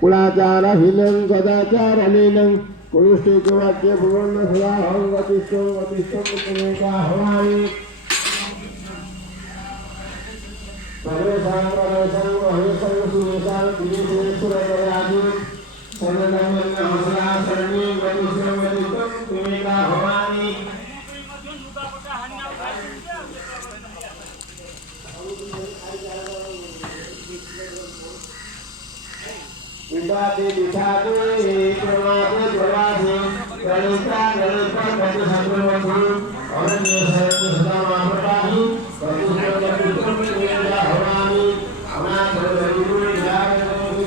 कुलाचारहीनं सदाचारलीनं कुलुष्टिकवाक्य भुवन्न सदाहं गतिष्ठं गतिष्ठं हवामि सर्वेषां परमेषां महेशं सुरेशां दिनेशुरकराजि सर्वधर्मन्नमसला शरण्ये गतिष्ठं गतिष्ठं तुमेका हवामि विवादे विषादे प्रमादे प्रवादे गणिता गणिता गति संप्रमधु अरण्य सहस्र सदा महाप्रपाहि गति संप्रमधु हवामि अनाथ गरुड़ जाग गरुड़